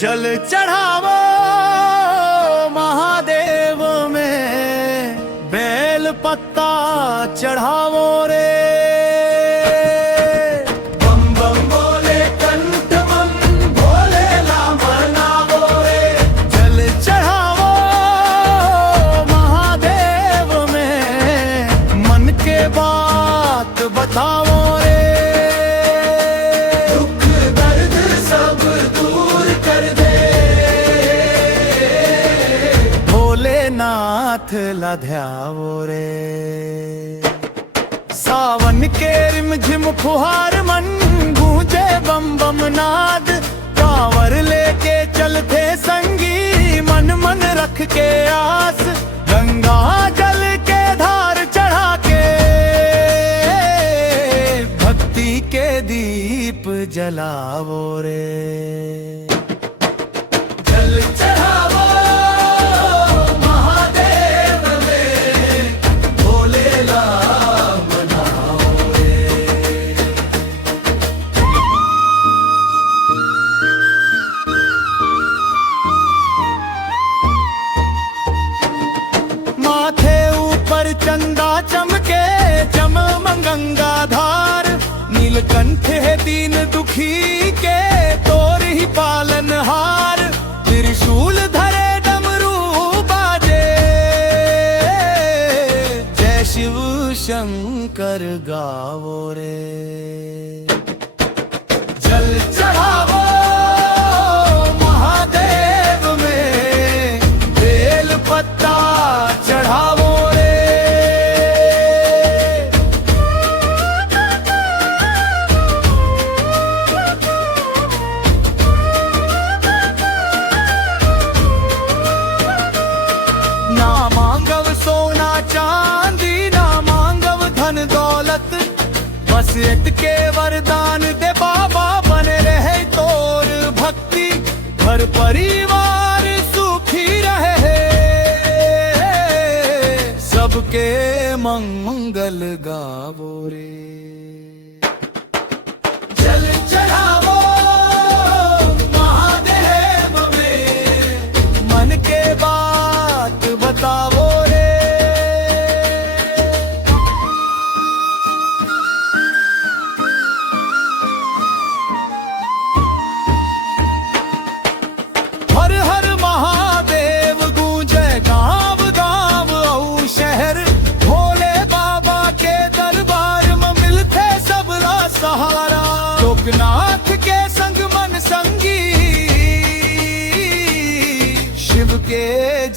जल चढ़ावो महादेव में, बेल पत्ता चढ़ावो रे। बम बम बोले कंठ बम, भोले नाम मनावो रे। जल चढ़ावो महादेव में, मन के बात बतावो रे। दुख दर्द सब दूर कर दे भोलेनाथ लाध्यावो रे। सावन के रिमझिम फुहार मन, गूंजे बम बम नाद। कांवर लेके चलते संगी, मन मन रख के आस। गंगा जल के धार चढ़ा के, भक्ति के दीप जलावो रे। जल चढ़ावो महादेव में, भोले नाम मनाओ रे। माथे ऊपर चंदा चमके, गंगा धार। नीलकंठ है दीन दुखी के, तोर ही पालनहार। त्रिशूल धरे डमरू बाजे, जय शिव शंकर गावो रे। जल चढ़ावो महादेव में, बेल पत्ता चढ़ावो रे। ना मांगव सोना चांदी, ना मांगव धन दौलत। बस इतके वरदान दे बाबा, बने रहे तोर भक्ति। घर परिवार सुखी रहे, सबके मंगल गावो रे। जल चढ़ावो महादेव में, मन के बात बतावो रे। हर हर महादेव गूंजे गांव गांव औ शहर। भोले बाबा के दरबार में मिलते सबला सहारा। लोकनाथ के संग मन संगी, शिव के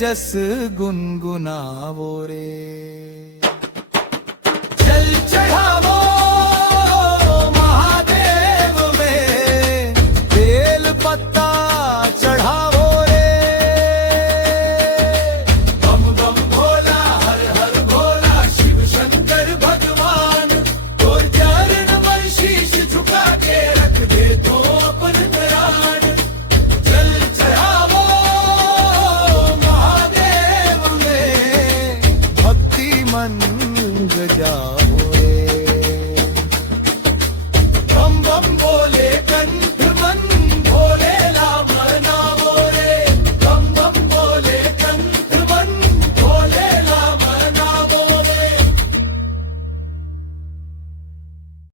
जस गुनगुनावो रे।